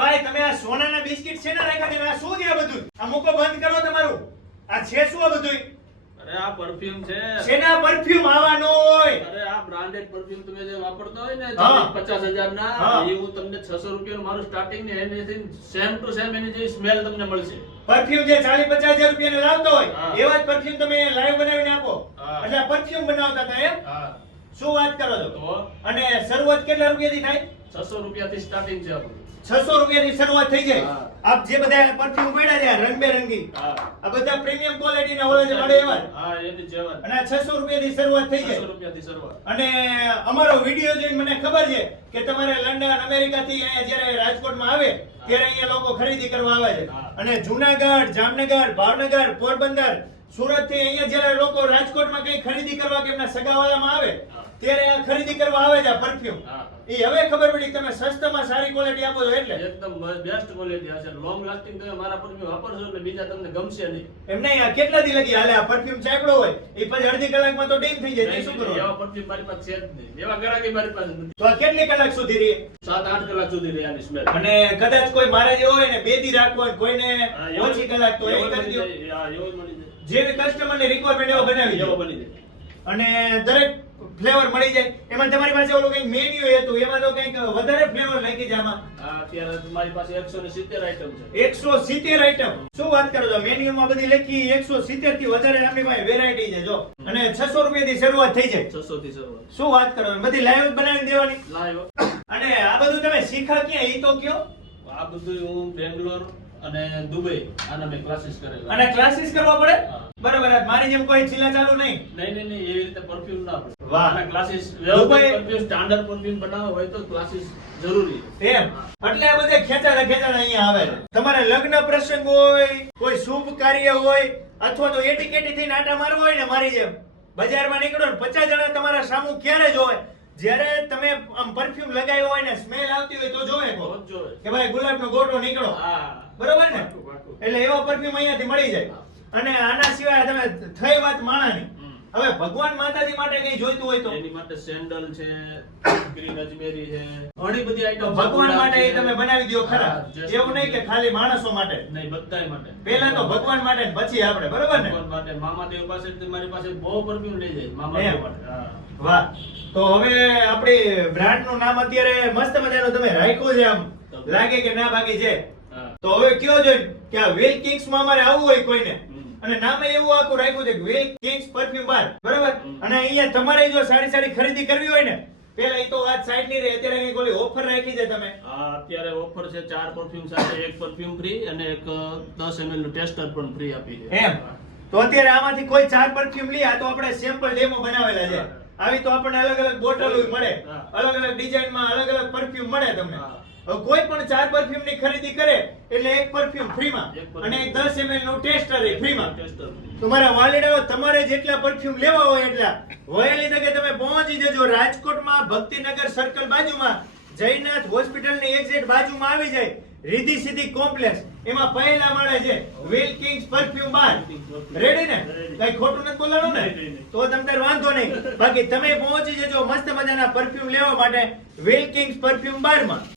ભાઈ તમે આ સોનાના બિસ્કિટ છે ને રાખ્યા? તમે આ શું છે આ બધું? આ મૂકો બંધ કરો તમારું. આ છે શું આ બધું અરે આ પરફ્યુમ છે. શેના પરફ્યુમ આવા હોય. અરે આ બ્રાન્ડેડ પરફ્યુમ તમે જે વાપરતા હોય ને હા. પચાસ હજાર ના એ હું તમને છસો રૂપિયા મારું સ્ટાર્ટિંગ ને એની સેમ ટુ સેમ એની જે સ્મેલ તમને મળશે. પરફ્યુમ જે 40 50 હજાર રૂપિયાનું લાવતો હોય એવા જ પરફ્યુમ તમે લાઈવ બનાવીને આપો. એટલે પરફ્યુમ બનાવતા હતા એમ? શું વાત કરો છો? અને શરૂઆત કેટલા રૂપિયાથી થાય? છસો રૂપિયાથી સ્ટાર્ટિંગ છે આપણું. 600 રૂપિયાની શરૂઆત થઈ જાય. આપ જે બધા પરફ્યુમ પડ્યા છે રંગબેરંગી આ બધા પ્રીમિયમ ક્વોલિટીના ઓલા જે મળે એવા હા એની જેવા. અને 600 રૂપિયાની શરૂઆત થઈ જાય. રૂપિયાથી શરૂઆત. અને અમારો વીડિયો જોઈને મને ખબર છે કે તમારે લંડન અમેરિકાથી અહીંયા જ્યારે રાજકોટમાં આવે ત્યારે અહીંયા લોકો ખરીદી કરવા આવે છે. અને જુનાગઢ જામનગર ભાવનગર પોરબંદર સુરતથી અહીંયા જ્યારે લોકો રાજકોટમાં કઈ ખરીદી કરવા કે એમના સગાવાળામાં આવે. ત્યારે આ ખરીદી કરવા આવે છે પરફ્યુમ એ હવે ખબર પડી તમે સસ્તામાં સારી ક્વોલિટી આપો છો એટલે. એકદમ બેસ્ટ ક્વોલિટી હશે લોંગ લાસ્ટિંગ તમે મારા પરફ્યુમ વાપરશો એટલે બીજા તમને ગમશે નહીં. એમ નહીં આ કેટલા દી લગી હાલે? આ પરફ્યુમ ચાકડો હોય એ પછી અડધી કલાકમાં તો ડીમ થઈ જાય. શું કરો? એવા પરફ્યુમ મારી પાસે છે જ નહીં. એવા ગ્રાહકી મારી પાસે નથી. તો આ કેટલી કલાક સુધી રહે? સાત આઠ કલાક સુધી રહે આની સ્મેલ અને કદાચ કોઈ મારે જે હોય ને બે દી રાખવો હોય કોઈને ઓછી કલાક તો એ કરી દો. જેવી કસ્ટમરની રિક્વાયરમેન્ટ એવો બનાવી એવો દો. બની જાય. અને દરેક ફ્લેવર મળી જાય. એમાં તમારી પાસે ઓલું કંઈક મેન્યુ હતું એમાં તો કંઈક વધારે ફ્લેવર લખી છે આમાં. અત્યારે મારી પાસે એકસો ને સિત્તેર આઈટમ છે. એકસો સિત્તેર આઈટમ શું વાત કરો છો? મેન્યુમાં બધી લખી એકસો સિત્તેરથી વધારે આપણી પાસે વેરાયટી છે. જો અને 600 રૂપિયા થી શરૂઆત થઈ જાય. 600 થી શરૂઆત. શું વાત કરો બધી લાઈવ બનાવીને દેવાની? લાઈવ અને આ બધું તમે શીખા ક્યાં? ઈ તો કયો? આ બધું હું બેંગ્લોર અને દુબઈ આના મેં ક્લાસીસ કરેલા. અને ક્લાસીસ કરવા પડે? બરાબર મારી જેમ કોઈ ચીલા ચાલુ નહીં? નહીં નહીં નહીં એવી રીતે પરફ્યુમ ના પડે. વાહ. ક્લાસીસ દુબઈ- વ્યવસ્થિત પરફ્યુમ સ્ટાન્ડર્ડ પરફ્યુમ બનાવવા હોય તો ક્લાસીસ જરૂરી. એમ. એટલે આ બધે ખેંચાડા ખેંચાડા અહીંયા આવે તમારે લગ્ન પ્રસંગ હોય કોઈ શુભ કાર્ય હોય અથવા તો એટી કેટી થઈને આટા મારવો હોય ને મારી જેમ બજારમાં નીકળો ને પચાસ જણા તમારા સામુ ક્યારે જોવે? જ્યારે તમે આમ પરફ્યુમ લગાવ્યો હોય ને સ્મેલ આવતી હોય તો જોવે કોક. કે ભાઈ ગુલાબનો ગોટો નીકળો. બરોબર ને. એટલે એવો પરફ્યુમ અહીંયાથી મળી જાય. અને આના સિવાય તમે થઈ વાત માણાની. હવે ભગવાન માતાજી માટે કઈ જોઈતું હોય તો? એની માટે સેન્ડલ છે ગ્રીન અજમેરી છે ઘણી બધી આઈટમ ભગવાન માટે એ તમે બનાવી દો ખરા. એવું નહીં કે ખાલી માણસો માટે. નહીં બધાય માટે. પહેલા તો ભગવાન માટે પછી આપણે બરોબર ને? ભગવાન માટે. મામાદેવ પાસે મારી પાસે બહુ પરફ્યુમ લઈ જાય મામા દેવ માટે વાહ. તો હવે આપણી બ્રાન્ડનું નામ અત્યારે મસ્ત મજાનું તમે રાખ્યું છે આમ. લાગે કે ના બાકી છે. તો હવે કયો જોઈ કે આ વેલ કિંગ્સમાં અમારે આવવું હોય કોઈને. અને નામે એવું આખું રાખ્યું છે કે કિંગ્સ પરફ્યુમ બાર. બરાબર? અને અહીંયા તમારે જો સારી સારી ખરીદી કરવી હોય ને પેલા એ તો વાત સાઈડની રહે. અત્યારે કઈ ઓલી ઓફર રાખી છે તમે? અત્યારે ઓફર છે ચાર પરફ્યુમ સાથે એક પરફ્યુમ ફ્રી અને એક દસ ml નું ટેસ્ટર પણ ફ્રી આપી છે. એમ? તો અત્યારે આમાંથી કોઈ ચાર પરફ્યુમ લે આ તો આપણે સેમ્પલ ડેમો બનાવેલા છે. આવી તો આપણને અલગ અલગ બોટલો મળે. અલગ અલગ ડિઝાઇનમાં અલગ અલગ પરફ્યુમ મળે તમને. કોઈ પણ ચાર પરફ્યુમની ખરીદી કરે એટલે એક પરફ્યુમ ફ્રી માં એક perfume. અને એક દસ એમએલનું ટેસ્ટર ફ્રીમાં તમારા વાલીડાઓ તમારે જેટલા પરફ્યુમ લેવા હોય એટલા. વહેલી તકે તમે પહોંચી જજો રાજકોટમાં ભક્તિનગર સર્કલ બાજુમાં. જયનાથ હોસ્પિટલની એક્ઝેટ બાજુમાં આવી જાય. રીધી સીધી કોમ્પ્લેક્સ એમાં પહેલા માળે છે will kings perfume bar ready ને. કઈ ખોટું નથી બોલાણું ને. તો તમને વાંધો નહીં. બાકી તમે પહોંચી જજો મસ્ત મજાના પરફ્યુમ લેવા માટે વિલ કિંગ્સ પરફ્યુમ બારમાં